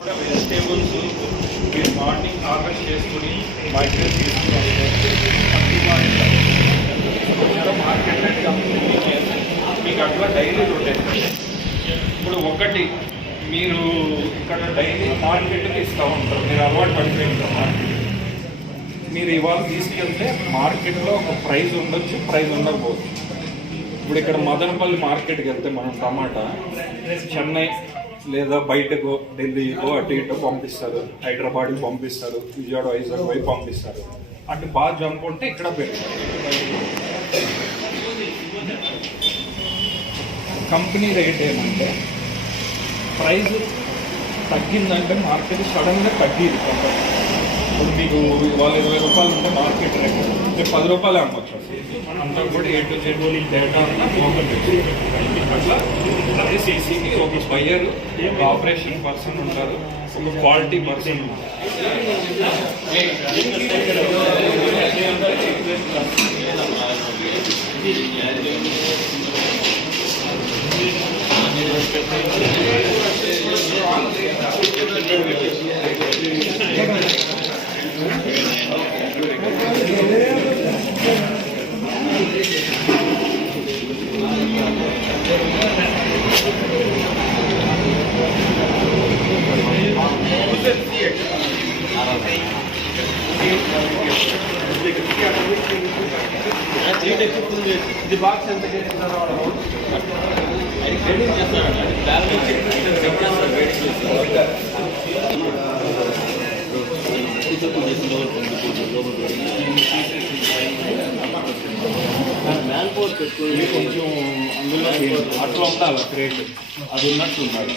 Vegetables మీరు morning harvest చేసుకుని బయట తీసుకుని మార్కెట్ రేట్ మీకు అట్లా డైరీలు ఉంటాయి ఇప్పుడు ఒకటి మీరు ఇక్కడ డైలీ మార్కెట్కి ఇస్తూ ఉంటారు. మీరు అలవాటు పడిపోయి ఉంటారు మార్కెట్ మీరు ఇవాళ తీసుకెళ్తే మార్కెట్లో ఒక ప్రైస్ ఉండొచ్చు. ప్రైస్ ఉండకపోవచ్చు. ఇప్పుడు ఇక్కడ మదనపల్లి మార్కెట్కి వెళ్తే మనం టమాటా చెన్నై లేదా బయటకు ఢిల్లీకో అటు ఇటు పంపిస్తారు. హైదరాబాద్కి పంపిస్తారు. విజయవాడ వైజాగ్ పోయి పంపిస్తారు. అటు బాగా జంప్ ఉంటే ఇక్కడ పెరుగుతుంది కంపెనీ రేట్ ఏమంటే ప్రైస్ తగ్గిందంటే మార్కెట్ సడన్గా తగ్గింది కంపెనీ ఇప్పుడు మీకు వాళ్ళు ఇరవై రూపాయలు ఉంటే మార్కెట్ రేట్. మీరు పది రూపాయలు అమ్మచ్చు. అంతా కూడా ఏ టు జెడ్ డేటా అంతా గూగుల్ అట్లా ప్రతి సీసీకి ఒక బయ్యర్ ఒక ఆపరేషన్ పర్సన్ ఉంటారు ఒక క్వాలిటీ పర్సన్ ఇది బాక్స్ ఎంత ఇది కొంచెం అందులో అట్లా ఉండాలి క్రేట్ అది ఉన్నట్టు ఉండాలి.